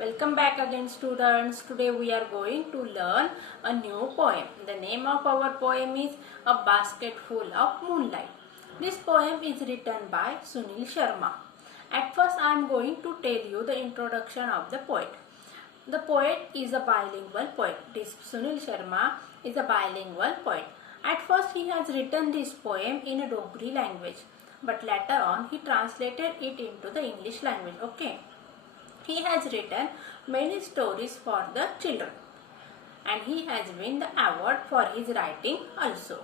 Welcome back again, students. Today we are going to learn a new poem. The name of our poem is A Basket Full of Moonlight. This poem is written by Sunil Sharma. At first I am going to tell you the introduction of the poet. The poet is a bilingual poet. This Sunil Sharma is a bilingual poet. At first he has written this poem in a Dogri language, but later on he translated it into the English language. Okay. He has written many stories for the children and he has won the award for his writing also.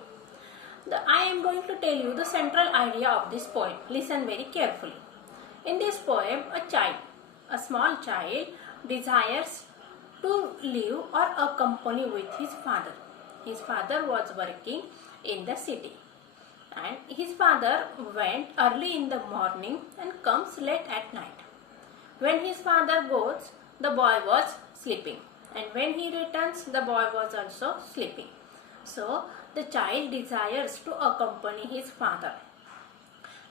I am going to tell you the central idea of this poem. Listen very carefully. In this poem, a small child desires to live or accompany with his father. His father was working in the city and his father went early in the morning and comes late at night. When his father goes, the boy was sleeping, and when he returns, the boy was also sleeping. So the child desires to accompany his father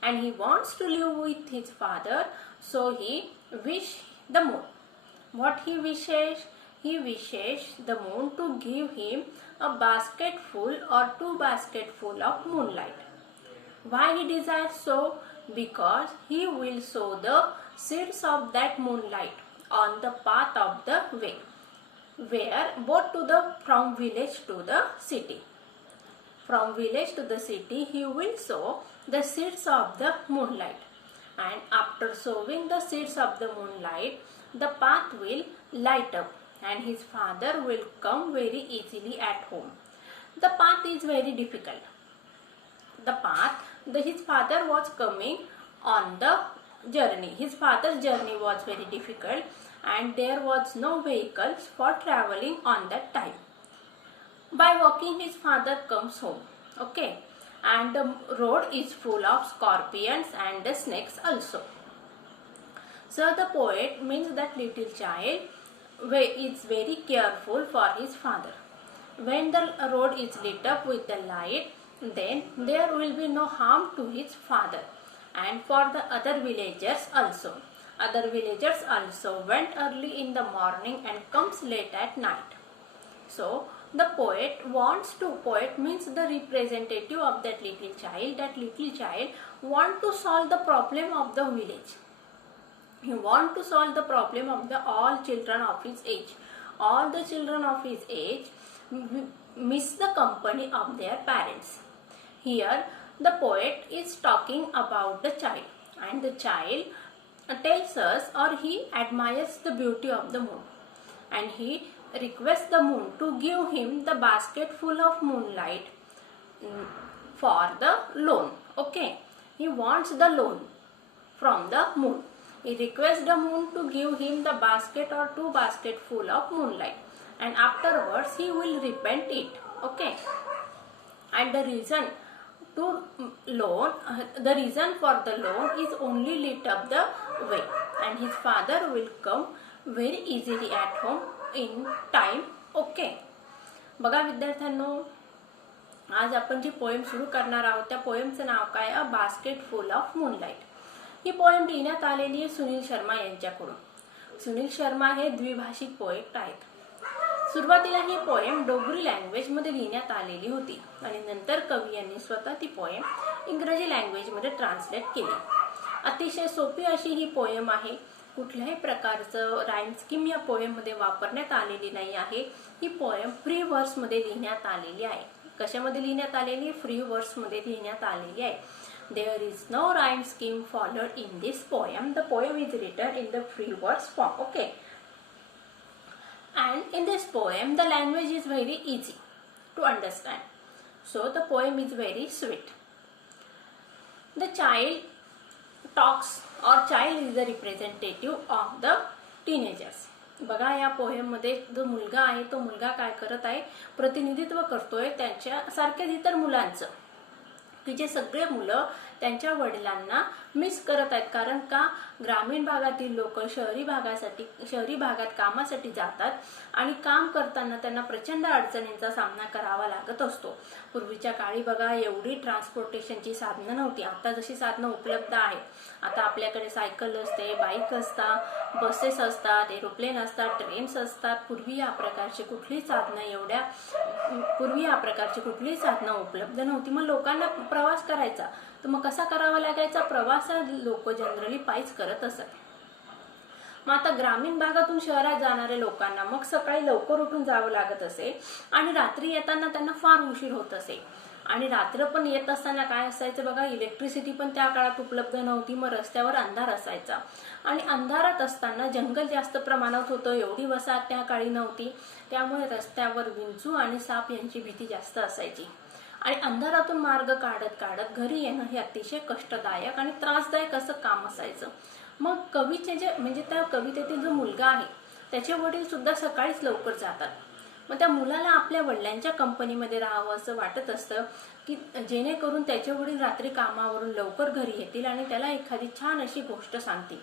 and he wants to live with his father, so he wishes the moon. What he wishes? He wishes the moon to give him a basket full or two baskets full of moonlight. Why he desires so? Because he will sow the seeds of that moonlight on the path of the way, where both from village to the city. From village to the city he will sow the seeds of the moonlight, and after sowing the seeds of the moonlight, the path will light up and his father will come very easily at home. The path is very difficult. His father was coming on the journey. His father's journey was very difficult and there was no vehicles for traveling on that time. By walking his father comes home. Okay. And the road is full of scorpions and the snakes also. So the poet means that little child is very careful for his father. When the road is lit up with the light, then there will be no harm to his father. And for the other villagers also. Other villagers also went early in the morning and comes late at night. So the poet means the representative of that little child. That little child want to solve the problem of the village. He want to solve the problem of all children of his age. All the children of his age miss the company of their parents. Here the poet is talking about the child, and the child tells us, or he admires the beauty of the moon, and he requests the moon to give him the basket full of moonlight for the loan. Okay, he wants the loan from the moon. He requests the moon to give him the basket or two baskets full of moonlight, and afterwards he will repent it. Okay, and the reason for the loan is only lit up the way, and his father will come very easily at home in time. Okay. बघा विद्यार्थ्यांनो, आज आपण जी poem सुरू करणार आहोत त्या पोएमचं नाव काय? अ basket full of moonlight. He poem लिहिण्यात आलेली आहे सुनील शर्मा यांच्याकडून. सुनील शर्मा हे द्विभाषिक पोएट आहेत. सुरुवातीला ही पोएम डोगरी लँग्वेज मध्ये लिहिण्यात आलेली होती आणि नंतर कवी यांनी स्वतः ती पोएम इंग्रजी लँग्वेज मध्ये ट्रान्सलेट केली. अतिशय सोपी अशी ही पोएम आहे. कुठल्याही प्रकारचं राईम स्कीम या पोएम मध्ये वापरण्यात आलेली नाही आहे. ही पोएम फ्री वर्स मध्ये लिहिण्यात आलेली आहे. कशामध्ये लिहिण्यात आलेली? फ्री वर्स मध्ये लिहिण्यात आलेली आहे. There is no rhyme scheme followed in this poem. The poem is written in the free verse form. Okay. And in this poem, the language is very easy to understand. So the poem is very sweet. The child talks, or child is the representative of the teenagers. बघा या poem मध्ये जो मुलगा आहे तो मुलगा काय करत आहे? प्रतिनिधित्व करतोय त्याच्या सारख्याच इतर मुलांचं, की जे सगळे मुलं त्यांच्या वडिलांना मिस करत आहेत. कारण का ग्रामीण भागातील लोक शहरी भागात कामासाठी जातात आणि काम करताना त्यांना प्रचंड अडचणींचा सामना करावा लागत असतो. पूर्वीच्या काळी बघा एवढी ट्रान्सपोर्टेशनची साधनं नव्हती. आता जशी साधनं उपलब्ध आहेत, आता आपल्याकडे सायकल असते, बाईक असतात, बसेस असतात, एरोप्लेन असतात, ट्रेन्स असतात. पूर्वी या प्रकारची कुठलीच साधनं उपलब्ध नव्हती. मग लोकांना प्रवास करायचा तर मग कसा करावा लागायचा? प्रवास लोक जनरली पायीच करत असत. मग आता ग्रामीण भागातून शहरात जाणाऱ्या लोकांना मग सकाळी लवकर उठून जावं लागत असे आणि रात्री येताना त्यांना फार उशीर होत असे. आणि रात्र पण येत असताना काय असायचं बघा, इलेक्ट्रिसिटी पण त्या काळात उपलब्ध नव्हती. मग रस्त्यावर अंधार असायचा आणि अंधारात असताना जंगल जास्त प्रमाणात होतं. एवढी वसाहत त्या काळी नव्हती, त्यामुळे रस्त्यावर विंचू आणि साप यांची भीती जास्त असायची. आणि अंधारातून मार्ग काढत काढत घरी येणं हे अतिशय कष्टदायक आणि त्रासदायक असं काम असायचं. मग कवीचे त्या कवितेतील जो मुलगा आहे त्याचे वडील सुद्धा सकाळीच लवकर जातात. मग त्या मुलाला आपल्या वडिलांच्या कंपनीमध्ये राहावं असं वाटत असतं की जेणेकरून त्याचे वडील रात्री कामावरून लवकर घरी येतील आणि त्याला एखादी छान अशी गोष्ट सांगतील.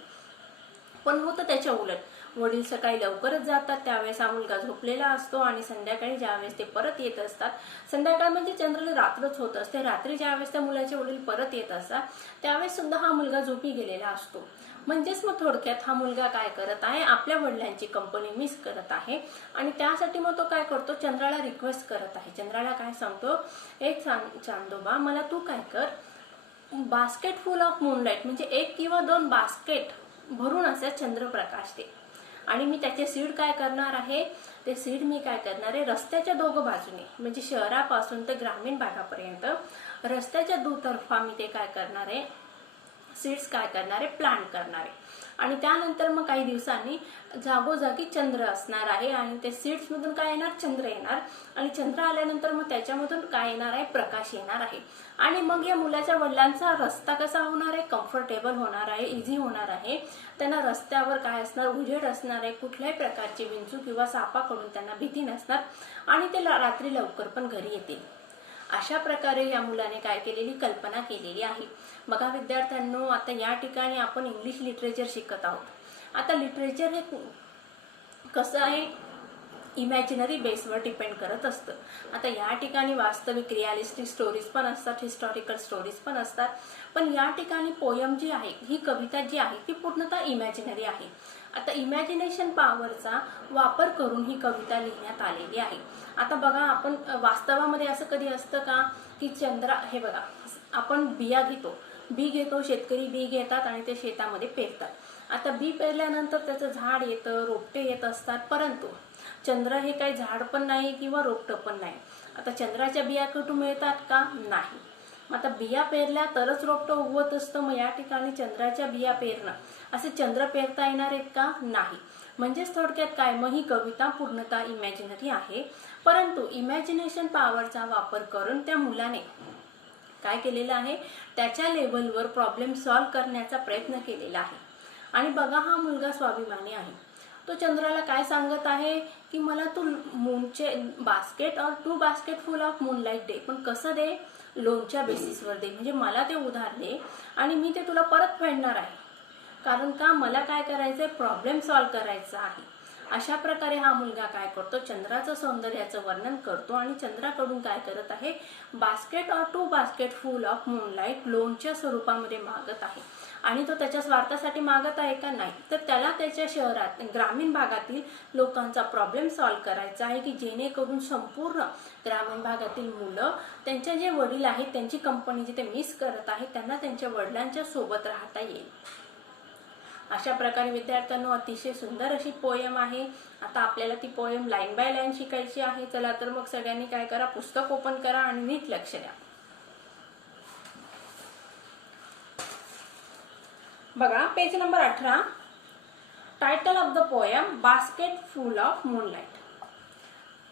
पण होतं त्याच्या उलट. वडील सकाळी लवकरच जातात, त्यावेळेस हा मुलगा झोपलेला असतो आणि संध्याकाळी ज्यावेळेस ते परत येत असतात, संध्याकाळ म्हणजे जनरली रात्रच होत असते, रात्री ज्यावेळेस त्या मुलाचे वडील परत येत असतात त्यावेळेस सुद्धा हा मुलगा झोपी गेलेला असतो. म्हणजेच मग थोडक्यात हा मुलगा काय करत आहे, आपल्या वडिलांची कंपनी मिस करत आहे आणि त्यासाठी मग तो काय करतो, चंद्राला रिक्वेस्ट करत आहे. चंद्राला काय सांगतो, एक चांदोबा मला तू काय कर, बास्केट फुल ऑफ मूनलाईट म्हणजे 1 किंवा 2 बास्केट भरून असे चंद्रप्रकाश दे. आणि मी त्याचे सीड काय करणार आहे, ते सीड मी काय करणार आहे, रस्त्याच्या दोघं बाजूने म्हणजे शहरापासून ते ग्रामीण भागापर्यंत रस्त्याच्या दुतर्फा मी ते काय करणार आहे, सीड्स काय करणार आहे, प्लांट करणार आहे. आणि त्यानंतर मग काही दिवसांनी जागोजागी चंद्र असणार आहे आणि ते सीड्स मधून काय येणार, चंद्र येणार. आणि चंद्र आल्यानंतर मग त्याच्यामधून काय येणार आहे, प्रकाश येणार आहे. आणि मग या मुलाच्या वडिलांचा रस्ता कसा होणार आहे, कम्फर्टेबल होणार आहे, इझी होणार आहे. त्यांना रस्त्यावर काय असणार, उजेड असणार आहे, कुठल्याही प्रकारची विंचू किंवा सापाकडून त्यांना भीती नसणार आणि ते रात्री लवकर पण घरी येतील. अशा प्रकारे या मुलाने काय केलेली, कल्पना केलेली आहे. बघा विद्यार्थ्यांनो, आता या ठिकाणी आपण इंग्लिश लिटरेचर शिकत आहोत. आता लिटरेचर हे कसं आहे, इमॅजिनरी बेसवर डिपेंड करत असतं. आता या ठिकाणी वास्तविक रिअलिस्टिक स्टोरीज पण असतात, हिस्टॉरिकल स्टोरीज पण असतात. पण या ठिकाणी पोयम जी आहे, ही कविता जी आहे ती पूर्णतः इमॅजिनरी आहे. आता इमॅजिनेशन पॉवरचा वापर करून ही कविता लिहिण्यात आलेली आहे. आता बघा, आपण वास्तवामध्ये असं कधी असतं का की हे बघा, आपण बी घेतो, शेतकरी बी घेतात आणि ते शेतामध्ये पेरतात. आता बी पेरल्यानंतर त्याचं झाड येतं, रोपटे येत असतात, परंतु चंद्र हे काही झाड पण नाही किंवा रोपटं पण नाही. आता चंद्राच्या बिया कुठून मिळतात का, नाही. आता बिया पेरल्या तरच रोपटं उगवत असतं. मग या ठिकाणी चंद्राच्या बिया पेरणं, असे चंद्र पेरता येणार आहेत का, नाही. म्हणजेच थोडक्यात काय, मग ही कविता पूर्णतः इमॅजिनरी आहे. परंतु इमॅजिनेशन पॉवरचा वापर करून त्या मुलाने काय केलेलं आहे, त्याच्या लेवलवर प्रॉब्लेम सॉल्व्ह करण्याचा प्रयत्न केलेला आहे. आणि बघा, हा मुलगा स्वाभिमानी आहे. तो चंद्राला काय सांगत आहे की मला तू मूनचे बास्केट और 2 बास्केट फुल ऑफ मूनलाईट दे, पण कसं दे, लोनच्या बेसिसवर दे. म्हणजे मला ते उधार दे आणि मी ते तुला परत फेडणार आहे. कारण का, मला काय करायचंय, प्रॉब्लेम सॉल्व्ह करायचा आहे. अशा प्रकारे हा मुलगा काय करतो, चंद्राचं सौंदर्याचं वर्णन करतो आणि चंद्राकडून काय करत आहे, बास्केट और 2 बास्केट फुल ऑफ मूनलाईट लोनच्या स्वरूपामध्ये मागत आहे. आणि तो त्याच्या स्वार्थासाठी मागत आहे का, नाही. तर त्याला त्याच्या शहरात ग्रामीण भागातील लोकांचा प्रॉब्लेम सॉल्व्ह करायचा आहे की जेणेकरून संपूर्ण ग्रामीण भागातील मुलं, त्यांचे जे वडील आहेत त्यांची कंपनी जिथे मिस करत आहे त्यांना त्यांच्या वडिलांच्या सोबत राहता येईल. अशा प्रकारे विद्यार्थ्यांनो, अतिशय सुंदर अशी पोयम आहे. आता आपल्याला ती पोयम लाईन बाय लाईन शिकायची आहे. चला तर मग सगळ्यांनी काय करा, पुस्तक ओपन करा आणि नीट लक्ष द्या. बघा, page number 18. Title of the poem, basket full of moonlight.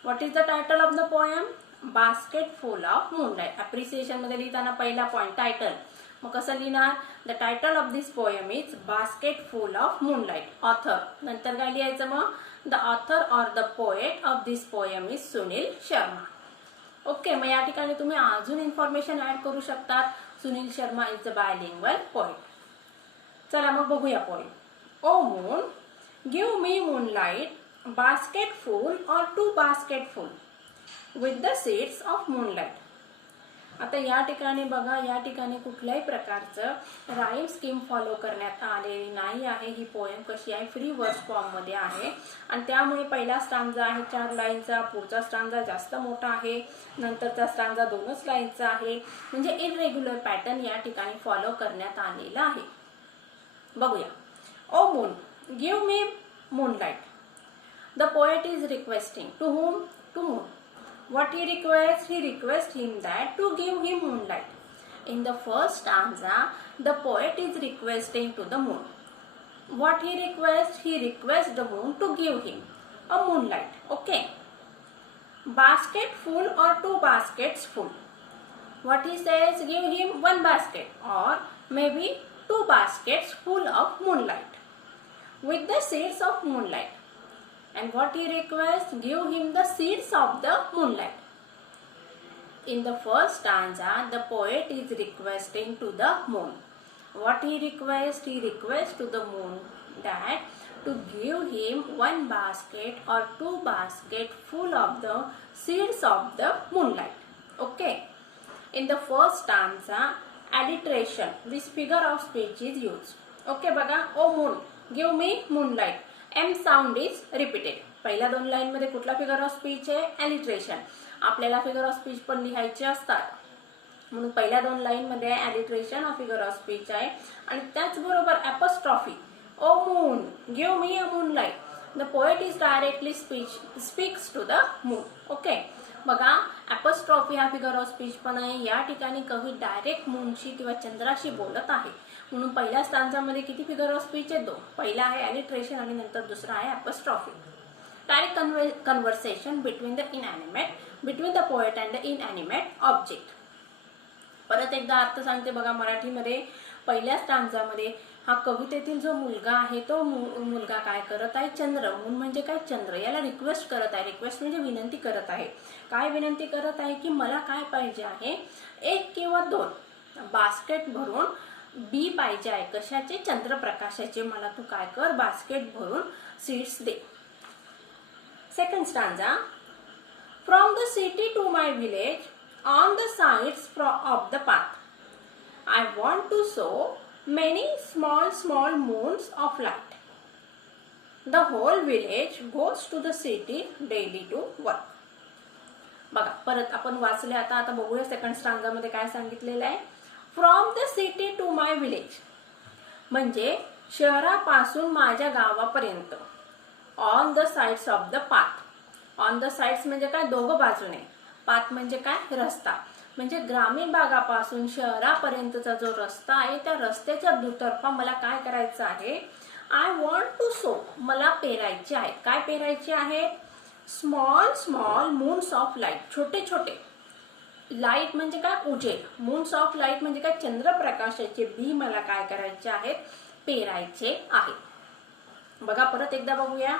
What is the title of the poem, basket full of moonlight. Appreciation मध्ये लिहिताना पहिला पॉइंट टायटल, मग कसं लिहिणार, the title of this poem is basket full of moonlight. Author, नंतर काय लिहायचं मग, the author or the poet of this poem is Sunil Sharma. Okay. मग या ठिकाणी तुम्ही अजून इन्फॉर्मेशन ऍड करू शकतात. Sunil Sharma is a bilingual poet. चला मग बघूया poem. O moon give me moonlight basket full or 2 basket full with the seeds of moonlight. आता या ठिकाणी बघा, या ठिकाणी कुठल्याही प्रकारचं राईम स्कीम फॉलो करण्यात आलेली नाही आहे. ही पोएम कशी आहे, फ्री वर्स फॉर्म मध्ये आहे आणि त्यामुळे पहिला स्टांजा आहे 4 लाईनचा, पुढचा स्टांजा जास्त मोठा आहे, नंतरचा स्टांजा 2च लाईनचा आहे. म्हणजे इरेग्युलर पॅटर्न या ठिकाणी फॉलो करण्यात आलेला आहे. बघूया. Oh moon give me moonlight. The poet is requesting to whom? To moon. What he requests? He requests him that to give him moonlight. In the first stanza, the poet is requesting to the moon. What he requests? He requests the moon to give him a moonlight. Okay. Basket full or 2 baskets full. What he says? Give him 1 basket or maybe 2 baskets full of moonlight with the seeds of moonlight. And what he requests? Give him the seeds of the moonlight. In the first stanza, the poet is requesting to the moon. What he requests? He requests to the moon that to give him 1 basket or 2 baskets full of the seeds of the moonlight. Okay. In the first stanza, alliteration, this figure of speech is used. Okay, बघा. Oh moon, give me moonlight. M sound is repeated. पहिल्या 2 line मध्ये कुठला figure of speech आहे? Alliteration. आपल्याला figure of speech पण लिहायचे असतात म्हणून पहिल्या 2 लाईन मध्ये alliteration of figure of speech आहे. आणि त्याचबरोबर apostrophe. Oh moon give me a moonlight. The poet is directly speaks to the moon. Okay. बघा, ॲपॉस्ट्रॉफी हा फिगर ऑफ स्पीच पण आहे. या ठिकाणी कवी डायरेक्ट मूनशी किंवा चंद्राशी बोलत आहे म्हणून पहिल्या स्टांजामध्ये किती फिगर ऑफ स्पीच आहे? 2. पहिला आहे एलिट्रेशन आणि नंतर दुसरा आहे apostrophe. Direct conversation between the poet and the inanimate object. परत एकदा अर्थ सांगते बघा मराठीमध्ये. पहिल्या स्टांजामध्ये हा कवितेतील जो मुलगा आहे तो मुलगा काय करत आहे? चंद्र. मून म्हणजे काय? चंद्र. याला रिक्वेस्ट करत आहे. रिक्वेस्ट म्हणजे विनंती करत आहे. काय विनंती करत आहे? की मला काय पाहिजे आहे? 1 किंवा 2 बास्केट भरून बी पाहिजे आहे. कशाचे? चंद्रप्रकाशाचे. मला तू काय कर? बास्केट भरून सीड्स दे. Second stanza. From the city to my village on the sides of the path I want to sow many small moons of light. The whole village goes to the city daily to work. बघा, परत आपण वाचले. आता बघूया second stanza मध्ये काय सांगितलेलं आहे. From the city to my village म्हणजे शहरापासून माझ्या गावापर्यंत. On the sides of the path. On the sides म्हणजे काय? 2 बाजूने. पाथ म्हणजे काय? रस्ता. म्हणजे ग्रामीण भागापासून शहरापर्यंतचा जो रस्ता आहे त्या रस्त्याच्या दुतर्फा मला काय करायचं आहे? I want to sow. मला पेरायचे आहेत. काय पेरायचे आहे? Small moons of light. छोटे छोटे. लाईट म्हणजे काय? उजेड. मून्स ऑफ लाईट म्हणजे काय? चंद्रप्रकाशाचे बी मला काय करायचे आहेत? पेरायचे आहे. बघा, परत एकदा बघूया.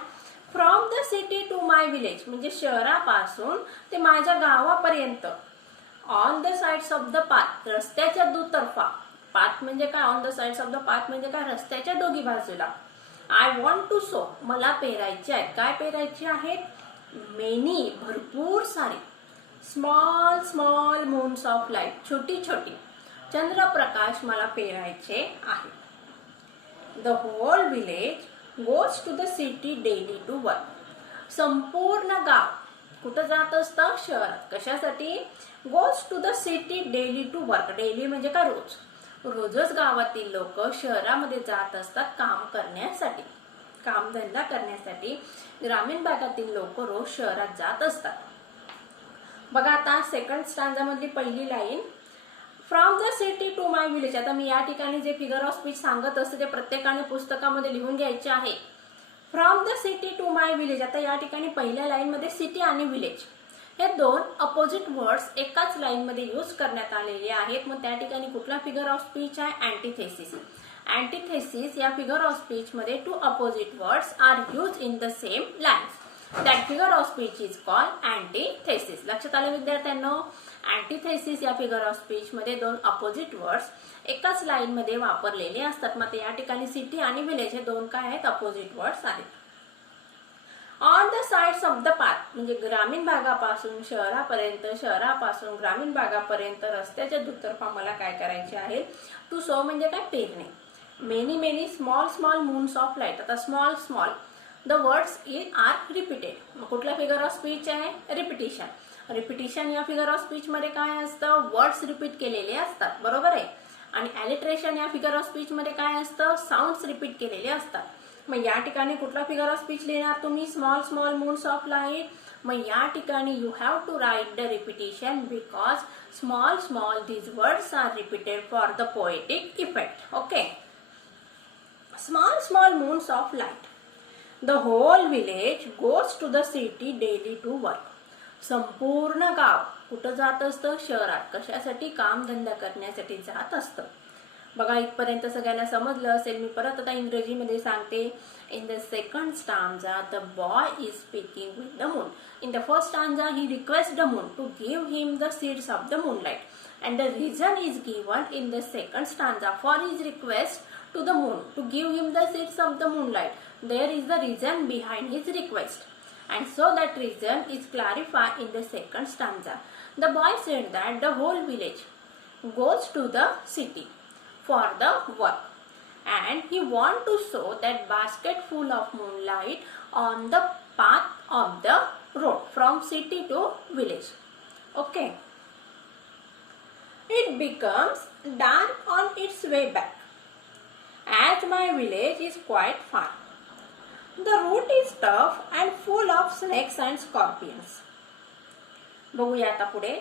From the city to my village म्हणजे शहरापासून ते माझ्या गावापर्यंत. On the sides of the path रस्त्याच्या दुतर्फा. पाथ म्हणजे काय? On the sides of the path म्हणजे काय? रस्त्याच्या दोघी बाजूला. आय वॉन्ट टू सो मला पेरायचे आहेत. काय पेरायचे आहेत? मेनी भरपूर सारे. स्मॉल मून्स ऑफ लाईट छोटी छोटी चंद्रप्रकाश मला पेरायचे आहे. The whole village goes to the city daily to work. संपूर्ण गाव कुठं जात असतं? शहरात. कशासाठी? Goes to the city daily to work. Daily म्हणजे काय? रोज. रोजच गावातील लोक शहरामध्ये जात असतात काम करण्यासाठी. कामधंदा करण्यासाठी ग्रामीण भागातील लोक रोज शहरात जात असतात. बघा, आता सेकंड स्टांजा मधली पहिली line. From the city to my village. आता मी या ठिकाणी जे फिगर ऑफ स्पीच सांगत असते ते प्रत्येकाने पुस्तकामध्ये लिहून घ्यायचे आहे. From the city to my village. आता या ठिकाणी पहिल्या लाईन मध्ये सिटी आणि विलेज हे 2 अपोजिट वर्ड्स एकाच लाईन मध्ये यूज करण्यात आलेले आहेत. मग त्या ठिकाणी कुठला फिगर ऑफ स्पीच आहे? अँटिथेसिस. अँटिथेसिस या फिगर ऑफ स्पीच मध्ये 2 opposite words are use in the same lines. That figure of speech is called antithesis. लक्षात आलं विद्यार्थ्यांनो? अँटीथेसिस या फिगर ऑफ स्पीच मध्ये दोन अपोजिट वर्ड्स एकाच लाईन मध्ये वापरलेले असतात. मग या ठिकाणी सिटी आणि विलेज हे दोन काय आहेत? अपोजिट वर्ड्स आहेत. On the sides of the path म्हणजे ग्रामीण भागापासून शहरापर्यंत, शहरापासून ग्रामीण भागापर्यंत रस्त्याच्या दुतर्फा मला काय करायचे आहे? टू सो म्हणजे काय? पेरणे. Many many small small moons of light. आता small small the words are repeated. कुठला फिगर ऑफ स्पीच आहे? रिपिटिशन. रिपिटिशन या फिगर ऑफ स्पीच मध्ये काय असतं? वर्ड्स रिपीट केलेले असतात. बरोबर आहे. आणि ॲलिट्रेशन या फिगर ऑफ स्पीच मध्ये काय असतं? साऊंड्स रिपीट केलेले असतात. मग या ठिकाणी कुठला फिगर ऑफ स्पीच लिहिणार तुम्ही? Small small moons of light. मग या ठिकाणी you have to write the repetition because small small these words are repeated for the poetic effect. Okay. Small small moons of light. The whole village goes to the city daily to work. संपूर्ण गाव कुठं जात असतं? शहरात. कशासाठी? कामधंदा करण्यासाठी जात असतं. बघा इथपर्यंत सगळ्यांना समजलं असेल. मी परत आता इंग्रजीमध्ये सांगते. In the second stanza the boy is speaking with the moon. In the first stanza he request the moon to give him the seeds of the moonlight and the reason is given in the second stanza for his request to the moon to give him the seeds of the moonlight. There is the reason behind his request, and so that reason is clarified in the second stanza. The boy said that the whole village goes to the city for the work, and he want to show that basket full of moonlight on the path of the road from city to village. Okay. It becomes dark on its way back, as my village is quite far. The route is tough and full of snakes and scorpions. बघूया आता पुढे.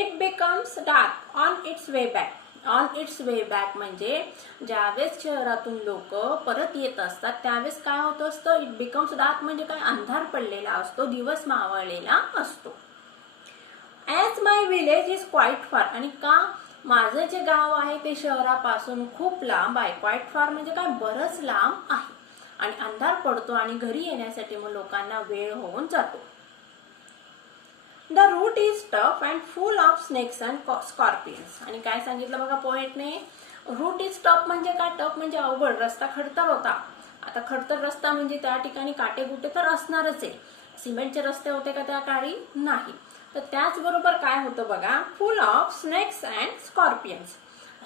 It becomes dark on its way back. On its way back म्हणजे ज्यावेळेस शहरातून लोक परत येत असतात त्यावेळेस काय होत असतं? It becomes dark म्हणजे काय? अंधार पडलेला असतो, दिवस मावळलेला असतो. As my village is quite far. आणि का? माझं जे गाव आहे ते शहरापासून खूप लांब आहे. क्वाईट फार म्हणजे काय? बरंच लांब आहे. आणि अंधार पडतो आणि घरी येण्यासाठी मग लोकांना वेळ होऊन जातो. The route is tough and full of snakes and scorpions. आणि काय सांगितलं बघा पोएटने? रूट इज टफ म्हणजे काय? टफ म्हणजे अवघड. रस्ता खडतर होता. आता खडतर रस्ता म्हणजे त्या ठिकाणी काटेकुटे तर असणारच आहे. सिमेंटचे रस्ते होते का त्या काळी? नाही. तर त्याचबरोबर काय होतं बघा? फुल ऑफ स्नेक्स अँड स्कॉर्पियन्स.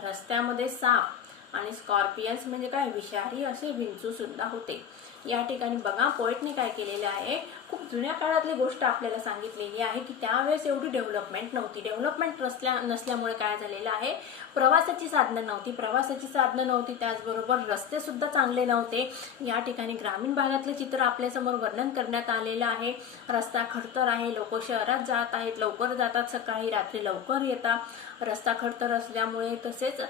रस्त्यामध्ये साप आणि स्कॉर्पियन्स म्हणजे काय? विषारी असे विंचू सुद्धा होते. या ठिकाणी बघा पोएटने काय केलेले आहे? खूप जुन्या काळातली गोष्ट आपल्याला सांगितलेली आहे की त्यावेळेस एवढी डेव्हलपमेंट नव्हती. डेव्हलपमेंट नसल्यामुळे काय झालेलं आहे? प्रवासाची साधनं नव्हती. प्रवासाची साधनं नव्हती त्याचबरोबर रस्ते सुद्धा चांगले नव्हते. या ठिकाणी ग्रामीण भागातले चित्र आपल्यासमोर वर्णन करण्यात आलेलं आहे. रस्ता खडतर आहे. लोक शहरात जात आहेत, लवकर जातात, सकाळी रात्री लवकर येतात. रस्ता खडतर असल्यामुळे तसेच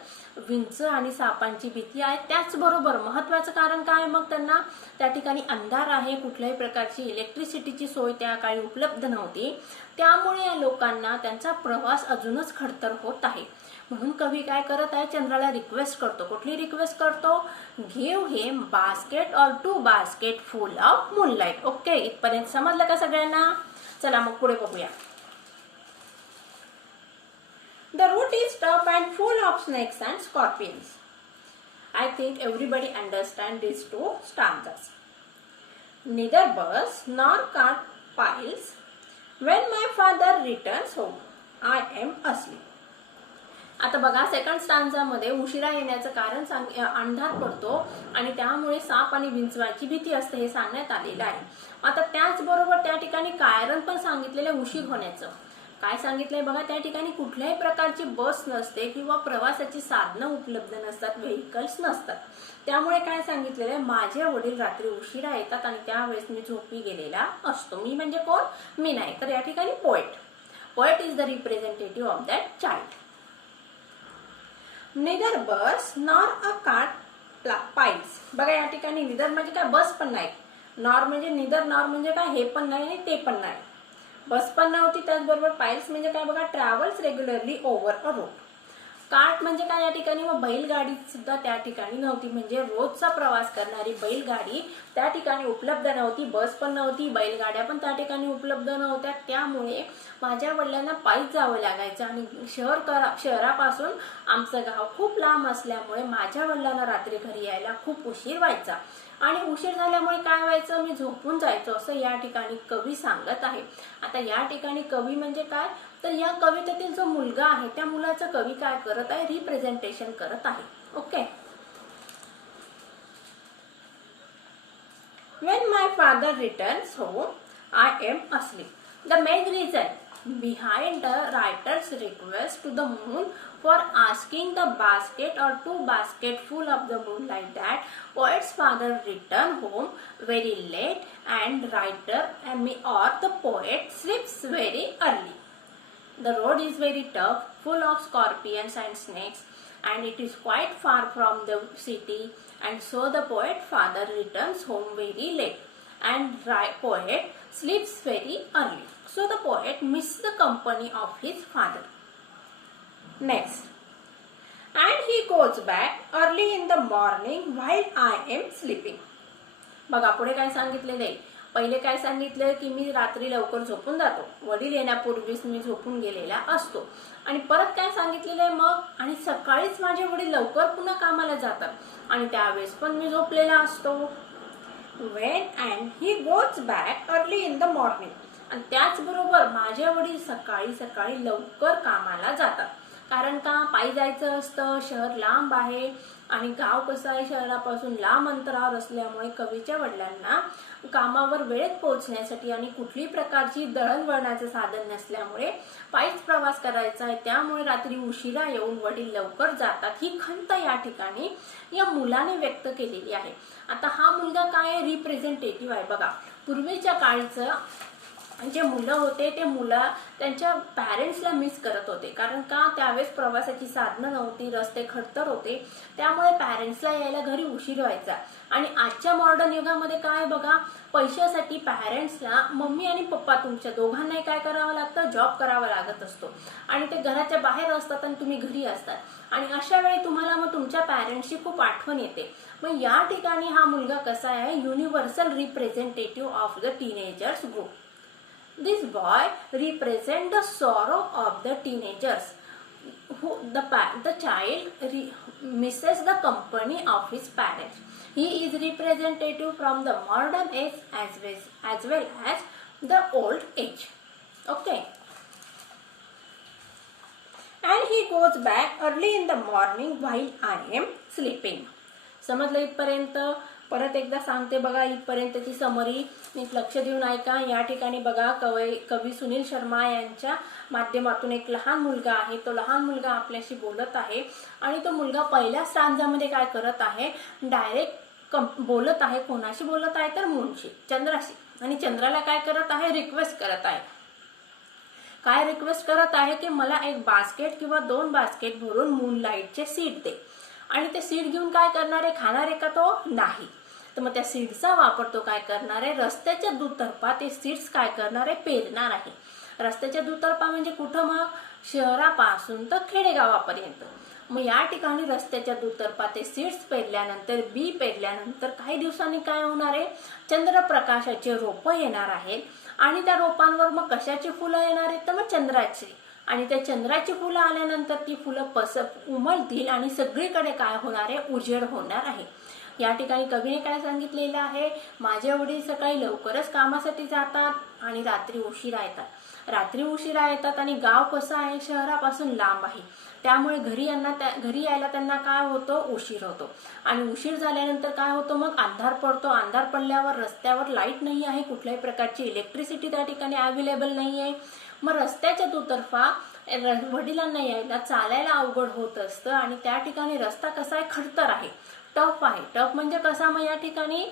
विंच आणि सापांची भीती आहे. त्याचबरोबर महत्वाचं कारण काय? मग त्यांना त्या ठिकाणी अंधार आहे. कुठल्याही प्रकारची इलेक्ट्रिसिटीची सोय त्या काळी उपलब्ध नव्हती. त्यामुळे या लोकांना त्यांचा प्रवास अजूनच खडतर होत आहे. म्हणून कवी काय करत आहे? चंद्राला रिक्वेस्ट करतो. कुठली रिक्वेस्ट करतो? Give him basket or 2 basket full of moonlight. Okay. इथपर्यंत समजलं का सगळ्यांना? चला मग पुढे बघूया. The route is tough and full of snakes and scorpions. I think everybody understands these two stanzas. Neither bus nor cart piles when my father returns home. I am asleep. आता बघा सेकंड स्टांजा मध्ये उशिरा येण्याचं कारण अंधार पडतो आणि त्यामुळे साप आणि विंचवाची भीती असते हे सांगण्यात आलेलं आहे. आता त्याचबरोबर त्या ठिकाणी कारण पण सांगितलेलं उशीर होण्याचं. काय सांगितलंय बघा? त्या ठिकाणी कुठल्याही प्रकारची बस नसते किंवा प्रवासाची साधनं उपलब्ध नसतात, व्हेकल्स नसतात. त्यामुळे काय सांगितलेलं आहे? माझे वडील रात्री उशिरा येतात आणि त्यावेळेस मी झोपी गेलेला असतो. मी म्हणजे कोण? मी नाही. तर या ठिकाणी poet is the representative of that child. Neither bus nor a cart piles. बघा या ठिकाणी निदर म्हणजे काय? बस पण नाही. नॉर म्हणजे निदर, नॉर म्हणजे काय? हे पण नाही आणि ते पण नाही. बस पण नव्हती. त्याचबरोबर पाइल्स म्हणजे काय? बघा ट्रॅव्हल्स रेग्युलरली ओव्हर अ रोड. कार्ट म्हणजे काय या ठिकाणी, मग बैलगाडी सुद्धा त्या ठिकाणी नव्हती, म्हणजे रोजचा प्रवास करणारी बैलगाडी त्या ठिकाणी उपलब्ध नव्हती, बस पण नव्हती, बैलगाड्या पण त्या ठिकाणी उपलब्ध नव्हत्या. त्यामुळे माझ्या वडिलांना पायीच जावं लागायचं आणि शहरापासून आमचं गाव खूप लांब असल्यामुळे माझ्या वडिलांना रात्री घरी यायला खूप उशीर व्हायचा आणि उशीर झाल्यामुळे काय व्हायचं, मी झोपून जायचो असं या ठिकाणी कवी सांगत आहे. आता या ठिकाणी कवी म्हणजे काय, तर या कवितेतील जो मुलगा आहे त्या मुलाचं कवी काय करत आहे, रिप्रेझेंटेशन करत आहे. Okay. When my father returns home, I am asleep. The main reason behind the writer's request to the moon for asking the basket or 2 basketful of the moonlight that poet's father returned home very late and writer or the poet sleeps very early. The road is very tough, full of scorpions and snakes, and it is quite far from the city, and so the poet father returns home very late, and poet sleeps very early. So the poet misses the company of his father. Next. And he goes back early in the morning while I am sleeping. बघा पुढे काय सांगितलेलं आहे. पहिले काय सांगितलं की मी रात्री लवकर झोपून जातो, वडील येण्यापूर्वीच मी झोपून गेलेला असतो. आणि परत काय सांगितलेलं आहे मग, आणि सकाळीच माझे वडील लवकर पुन्हा कामाला जातात आणि त्यावेळेस पण मी झोपलेला असतो. When and he goes back early in the morning. आणि त्याचबरोबर माझे वडील सकाळी लवकर कामाला जातात. कारण का, पायी जायचं असतं, शहर लांब आहे आणि गाव कसं आहे शहरापासून लांब अंतरावर असल्यामुळे कवीच्या वडिलांना कामावर वेळेत पोहोचण्यासाठी आणि कुठल्याही प्रकारची दळणवळणाचे साधन नसल्यामुळे पायीच प्रवास करायचा आहे. त्यामुळे रात्री उशिरा येऊन वडील लवकर जातात, ही खंत या ठिकाणी या मुलाने व्यक्त केलेली आहे. आता हा मुलगा काय आहे, रिप्रेझेंटेटिव्ह आहे. बघा पूर्वीच्या काळचं जे मुलं होते ते मुलं त्यांच्या पॅरेंट्सला मिस करत होते. कारण का, त्यावेळेस प्रवासाची साधनं नव्हती, रस्ते खडतर होते, त्यामुळे पॅरेंट्सला यायला घरी उशीर व्हायचा. आणि आजच्या मॉडर्न युगामध्ये काय बघा, पैशासाठी पॅरेंट्सला मम्मी आणि पप्पा तुमच्या दोघांनाही काय करावं लागतं, जॉब करावा लागत असतो आणि ते घराच्या बाहेर असतात आणि तुम्ही घरी असतात आणि अशा वेळी तुम्हाला मग तुमच्या पॅरेंट्सची खूप आठवण येते. मग या ठिकाणी हा मुलगा कसा आहे, universal representative of the teenagers group. This boy represents the sorrow of the teenagers who the child misses the company of his parents. He is representative from the modern age as well as the old age. Okay. And he goes back early in the morning while I am sleeping. समजलं इथपर्यंत? परत एकदा सांगते बघा, इथपर्यंतची summary नीट लक्ष देऊन ऐका. या ठिकाणी बघा कवी सुनील शर्मा यांच्या माध्यमातून एक लहान मुलगा आहे, तो लहान मुलगा आपल्याशी बोलत आहे आणि तो मुलगा पहिल्या स्टांजामध्ये काय करत आहे, डायरेक्ट बोलत आहे. कोणाशी बोलत आहे तर मूनशी, चंद्राशी. आणि चंद्राला काय करत आहे, रिक्वेस्ट करत आहे. काय रिक्वेस्ट करत आहे की मला एक बास्केट किंवा 2 बास्केट भरून मूनलाईटचे सीड दे. आणि ते सीड घेऊन काय करणार आहे, खाणार आहे का तो, नाही. तर मग त्या सीड्सचा वापर तो काय करणार आहे, रस्त्याच्या दुतर्फा ते सीड्स काय करणार आहे, पेरणार आहे. रस्त्याच्या दुतर्फा म्हणजे कुठं, मग शहरापासून तर खेडेगावापर्यंत. मग या ठिकाणी रस्त्याच्या दुतर्फा ते सीड्स पेरल्यानंतर, बी पेरल्यानंतर काही दिवसांनी काय होणार आहे, चंद्रप्रकाशाचे रोपं येणार आहेत आणि त्या रोपांवर मग कशाची फुलं येणार आहेत, तर मग चंद्राची. आणि त्या चंद्राची फुलं आल्यानंतर ती फुलं उमलतील आणि सगळीकडे काय होणार आहे, उजेड होणार आहे. या ठिकाणी कवीने काय सांगितलेलं आहे, माझे वडील सकाळी लवकरच कामासाठी जातात आणि रात्री उशिरा येतात आणि गाव कसं आहे, शहरापासून लांब आहे. त्यामुळे घरी यायला त्यांना काय होतं, उशीर होतो. आणि उशीर झाल्यानंतर काय होतं, मग अंधार पडतो. अंधार पडल्यावर रस्त्यावर लाईट नाही आहे, कुठल्याही प्रकारची इलेक्ट्रिसिटी त्या ठिकाणी अवेलेबल नाही आहे. मग रस्त्याच्या दुतर्फा वडिलांना यायला चालायला अवघड होत असतं आणि त्या ठिकाणी रस्ता कसा आहे, खडतर आहे, टफ आहे. टफ म्हणजे कसा, मग या ठिकाणी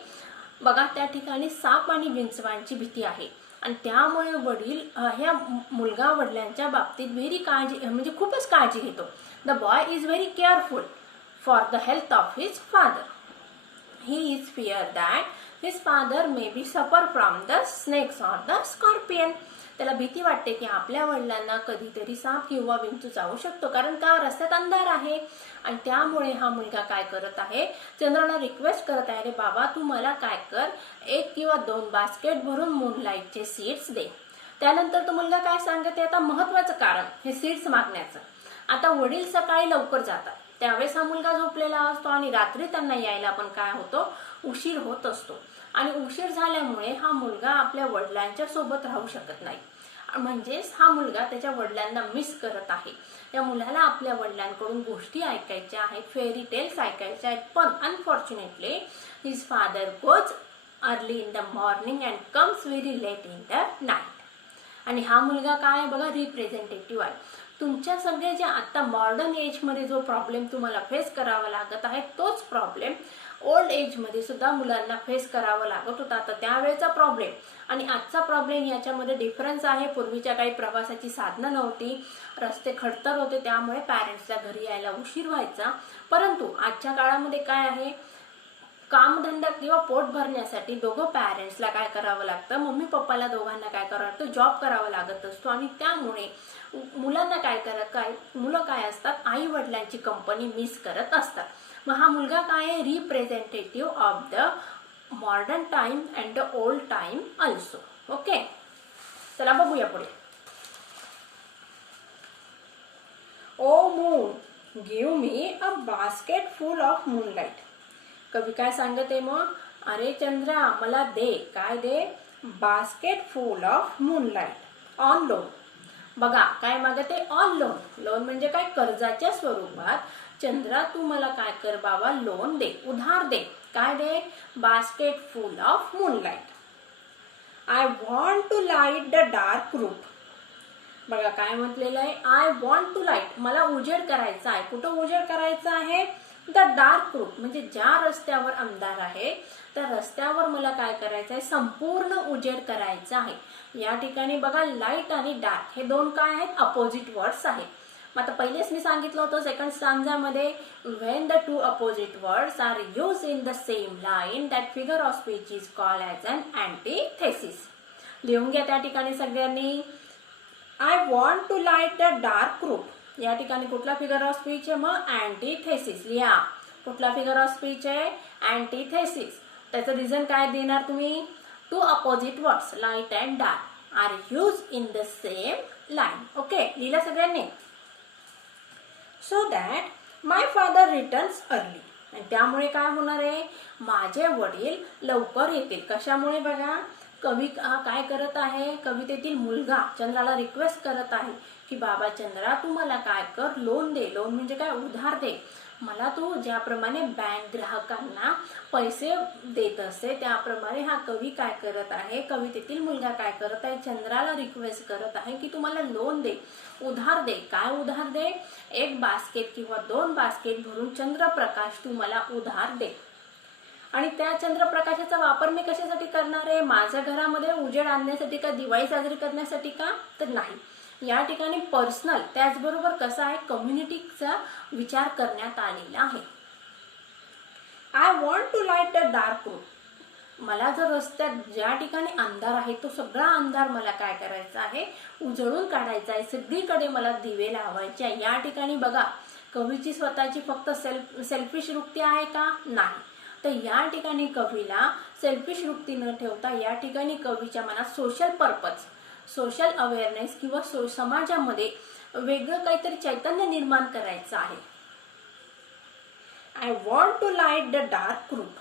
बघा त्या ठिकाणी साप आणि विंचवांची भीती आहे आणि त्यामुळे ह्या मुलगा वडिलांच्या बाबतीत म्हणजे खूपच काळजी घेतो. The boy is very careful for the health of his father. He is fear that his father may be suffer from the snakes or the scorpion. त्याला भीती वाटते की आपल्या वडिलांना कधीतरी साप किंवा विंचू चावू शकतो, कारण का रस्त्यात अंधार आहे. आणि त्यामुळे हा मुलगा काय करत आहे, चंद्राला रिक्वेस्ट करत आहे, रे बाबा तू मला काय कर, 1 किंवा 2 बास्केट भरून मूनलाईटचे सीड्स दे. त्यानंतर तो मुलगा काय सांगते, आता महत्वाचं कारण हे सीड्स मागण्याचं. आता वडील सकाळी लवकर जातात, त्यावेळेस हा मुलगा झोपलेला असतो आणि रात्री त्यांना यायला पण काय होतो, उशीर होत असतो. आणि उशीर झाल्यामुळे हा मुलगा आपल्या वडिलांच्या सोबत राहू शकत नाही. म्हणजेच हा मुलगा त्याच्या वडिलांना मिस करत आहे. या मुलाला आपल्या वडिलांकडून गोष्टी ऐकायच्या आहेत, फेरी टेल्स ऐकायच्या आहेत. पण unfortunately his father goes early in the morning and comes very late in the night. आणि हा मुलगा काय बघा, रिप्रेझेंटेटिव्ह आहे. तुमच्या सगळे जे आता मॉडर्न एजमध्ये जो प्रॉब्लेम तुम्हाला फेस करावा लागत आहे, तोच प्रॉब्लेम ओल्ड एजमध्ये सुद्धा मुलांना फेस करावा लागत होता. तर त्यावेळेचा प्रॉब्लेम आणि आजचा प्रॉब्लेम याच्यामध्ये डिफरन्स आहे. पूर्वीच्या काही प्रवासाची साधनं नव्हती, रस्ते खडतर होते, त्यामुळे पॅरेंट्सला घरी यायला उशीर व्हायचा. परंतु आजच्या काळामध्ये काय आहे, कामधंदा किंवा पोट भरण्यासाठी दोघं पॅरेंट्सला काय करावं लागतं, मम्मी पप्पाला दोघांना काय करावं लागतं, जॉब करावा लागत असतो. आणि त्यामुळे मुलांना मुलं काय असतात, आई वडिलांची कंपनी मिस करत असतात. मग हा मुलगा काय आहे, representative of the modern time and the old time also. Okay, चला बघूया पुढे. O moon give me a basket full of moonlight. कवी काय सांगते मग, अरे चंद्रा मला दे, काय दे, basket full of moonlight on loan. बघा काय मागते, ऑन लोन. लोन म्हणजे काय, कर्जाच्या स्वरूपात. चंद्रा तू मला काय कर बाबा, लोन दे, उधार दे. काय दे, basket full of moonlight. I want to light the dark route. बघा काय म्हटलेलं आहे, आय वॉन्ट टू लाईट, मला उजेड करायचा आहे. कुठं उजेड करायचा आहे, द डार्क रूट, म्हणजे ज्या रस्त्यावर अंधार आहे त्या रस्त्यावर मला काय करायचं आहे, संपूर्ण उजेड करायचा आहे. या ठिकाणी बघा लाईट आणि डार्क हे दोन काय आहेत, अपोजिट वर्ड्स आहेत. मग आता पहिलेच मी सांगितलं होतं सेकंड स्टांजामध्ये, when the two opposite words are use in the same line that figure of speech is called as an antithesis. लिहून घ्या त्या ठिकाणी सगळ्यांनी. I want to light the dark route, या ठिकाणी कुठला फिगर ऑफ स्पीच आहे, मग अँटीथेसिस. लिहा कुठला फिगर ऑफ स्पीच आहे, अँटीथेसिस. त्याचं रिझन काय देणार तुम्ही, two opposite words light and dark are use in the same line. Okay, लिहिलं सगळ्यांनी. So that my father returns early. आणि त्यामुळे काय होणार आहे, माझे वडील लवकर येतील. कशामुळे बघा, कवी काय करत आहे, कवितेतील मुलगा चंद्राला रिक्वेस्ट करत आहे की बाबा चंद्रा तू मला काय कर, लोन दे. लोन म्हणजे काय, उधार दे. मला तू ज्याप्रमाणे बँक ग्राहकांना पैसे देत असते त्याप्रमाणे हा कवी काय करत आहे, कवितेतील मुलगा काय करत आहे, चंद्राला रिक्वेस्ट करत आहे की तू मला लोन दे, उधार दे. काय उधार दे, 1 बास्केट किंवा 2 बास्केट भरून चंद्रप्रकाश तू मला उधार दे. आणि त्या चंद्रप्रकाशाचा वापर मी कशासाठी करणार आहे, माझ्या घरामध्ये उजेड आणण्यासाठी का, दिवाळी साजरी करण्यासाठी का, तर नाही. या ठिकाणी पर्सनल त्याचबरोबर कसा आहे, कम्युनिटीचा विचार करण्यात आलेला आहे. I want to light the dark route. मला जर रस्त्यात ज्या ठिकाणी अंधार आहे तो सगळा अंधार मला काय करायचा आहे, उजळून काढायचा आहे. सगळीकडे मला दिवे लावायचे आहे. या ठिकाणी बघा कवीची स्वतःची फक्त सेल्फिश वृत्ती आहे का, नाही. तर या ठिकाणी कवीला सेल्फिश वृत्ती न ठेवता या ठिकाणी कवीच्या मनात सोशल पर्पज, सोशल अवेअरनेस किंवा समाजामध्ये वेगळं काहीतरी चैतन्य निर्माण करायचं आहे. I want to light the dark route.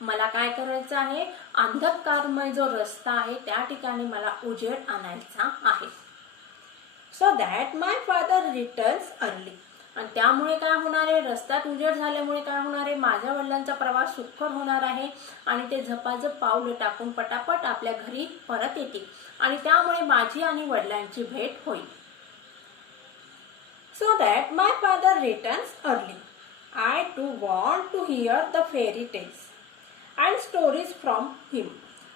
मला काय करायचं आहे, अंधकारमय जो रस्ता आहे त्या ठिकाणी मला उजेड आणायचा आहे. So that my father returns early. आणि त्यामुळे काय होणार आहे, रस्त्यात उजेड झाल्यामुळे काय होणार आहे, माझ्या वडिलांचा प्रवास सुखकर होणार आहे आणि ते झपाझप पावलं टाकून पटापट आपल्या घरी परत येतील आणि त्यामुळे माझी आणि वडिलांची भेट होईल. So that my father returns early. I too want to hear the fairy tales and stories from him.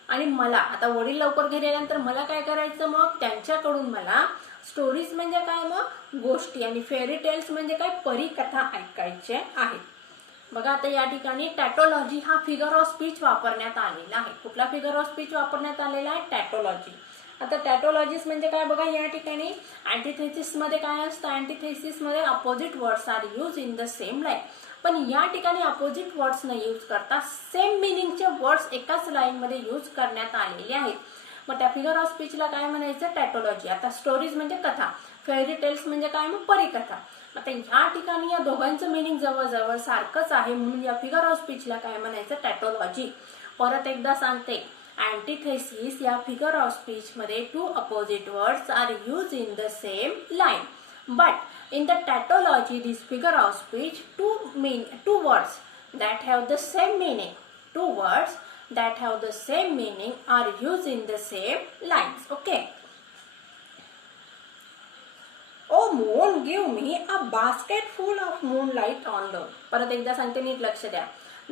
आणि मला आता वडील लवकर घरी आल्यानंतर मला काय करायचं, मग त्यांच्याकडून मला स्टोरीज म्हणजे काय, मग गोष्टी, आणि फेरी टेल्स म्हणजे काय, परीकथा ऐकायच्या आहेत. बघा आता या ठिकाणी टॅटोलॉजी हा फिगर ऑफ स्पीच वापरण्यात आलेला आहे. कुठला फिगर ऑफ स्पीच वापरण्यात आलेला आहे? टॅटोलॉजी. आता टॅटोलॉजीस म्हणजे काय बघा, या ठिकाणी अँटिथेसिस मध्ये काय असतं? अँटिथेसिस मध्ये opposite words are use in the same line. पण या ठिकाणी अपोजिट वर्ड्स न यूज करता सेम मिनिंगचे वर्ड्स एकाच लाईन मध्ये यूज करण्यात आलेले आहेत. मग त्या फिगर ऑफ स्पीचला काय म्हणायचं? टॅटोलॉजी. आता स्टोरीज म्हणजे कथा, फेअरी टेल्स म्हणजे काय? मग परिकथा. आता ह्या ठिकाणी या दोघांचं मिनिंग जवळजवळ सारखंच आहे, म्हणून या फिगर ऑफ स्पीचला काय म्हणायचं? टॅटोलॉजी. परत एकदा सांगते, अँटिथेसिस या फिगर ऑफ स्पीच मध्ये two opposite words are use in the same line. But in the tautology, this figure of speech, two words that have the same meaning, two words that have the same meaning are used in the same lines. Okay. Oh moon, give me a basket full of moonlight on lawn. परत एकदा सांगते, नीट लक्ष द्या.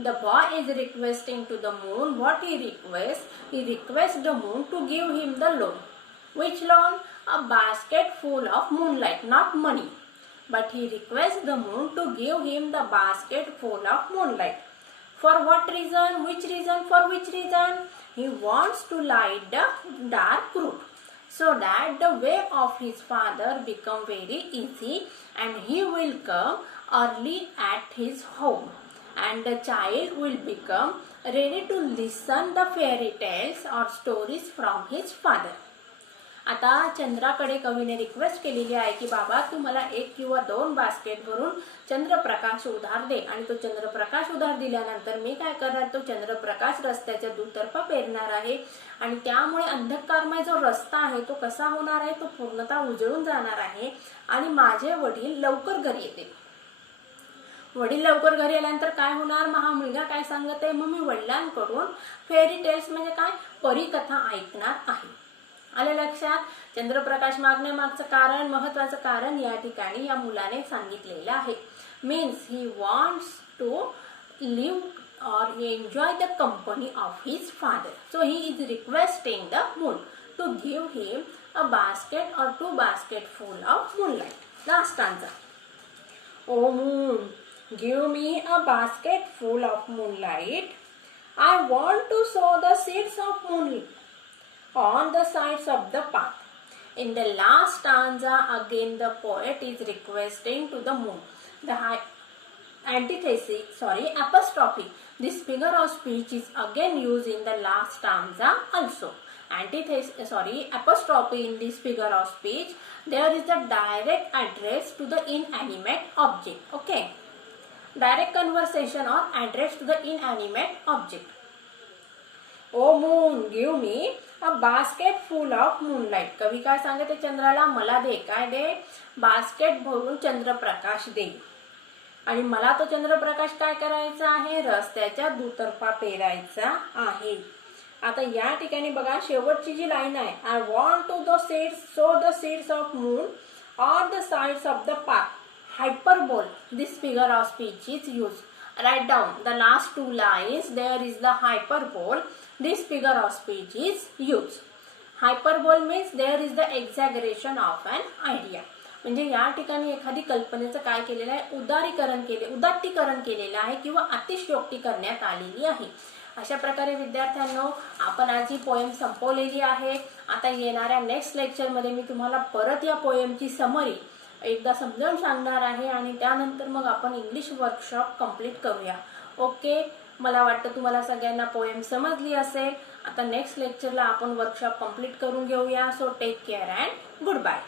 The boy is requesting to the moon. What he requests? He requests the moon to give him the lawn. Which lawn? A basket full of moonlight, not money. But he requests the moon to give him the basket full of moonlight. For what reason? Which reason? For which reason? He wants to light the dark route, so that the way of his father become very easy, and he will come early at his home, and the child will become ready to listen the fairy tales or stories from his father. आता चंद्राकडे कवीने request केलेली आहे की बाबा तू मला 1 किंवा 2 basket भरून चंद्रप्रकाश उधार दे, आणि तो चंद्रप्रकाश उधार दिल्यानंतर मी काय करणार? तो चंद्रप्रकाश रस्त्याच्या दुतर्फा पेरणार आहे, आणि त्यामुळे अंधकारमय जो रस्ता आहे तो कसा होणार आहे? तो पूर्णतः उजळून जाणार आहे, आणि माझे वडील लवकर घरी येतील. वडील लवकर घरी आल्यानंतर काय होणार? मग हा मुलगा काय सांगत आहे? मग मी वडिलांकडून फेरी टेल्स म्हणजे काय? परिकथा ऐकणार आहे. आले लक्षात? चंद्रप्रकाश मागण्यामागचं कारण, महत्वाचं कारण या ठिकाणी या मुलाने सांगितलेलं आहे. Means he wants to live और enjoy the company of his father. So he is requesting the moon to give him a basket और 2 basket full of moonlight. Last answer. O moon, give me a basket full of moonlight. I want to sow the seeds of moonlight on the sides of the path. In the last stanza, again the poet is requesting to the moon. The apostrophe. This figure of speech is again used in the last stanza also. Apostrophe in this figure of speech, there is a direct address to the inanimate object. Okay. Direct conversation or address to the inanimate object. Oh moon, give me a basket full of moonlight. कवी काय सांगते चंद्राला? मला दे, काय दे? Basket भरून चंद्रप्रकाश दे. आणि मला तो चंद्रप्रकाश काय करायचा आहे? रस्त्याच्या दुतर्फा पेरायचा आहे. आता या ठिकाणी बघा, शेवटची जी लाईन आहे, I want to the seeds, so the seeds of moon on the sides of the path. Hyperbole. This figure of speech is use. Write down the last 2 lines. There is the hyperbole. This figure of speech is used. Hyperbole means there is the exaggeration of an idea. म्हणजे या ठिकाणी एखादी कल्पनेचं काय केलेलं आहे? उदात्तीकरण केलेलं आहे किंवा अतिशयोक्ती करण्यात आलेली आहे. अशा प्रकारे विद्यार्थ्यांनो, आपण आज ही पोएम संपवलेली आहे. आता येणाऱ्या नेक्स्ट लेक्चरमध्ये मी तुम्हाला परत या पोएमची समरी एकदा समजावून सांगणार आहे, आणि त्यानंतर मग आपण इंग्लिश वर्कशॉप कंप्लीट करूया. ओके. मला वाटतं तुम्हाला सगळ्यांना पोएम समजली असेल. आता नेक्स्ट लेक्चरला आपण वर्कशॉप कंप्लीट करून घेऊया. So take care and good bye.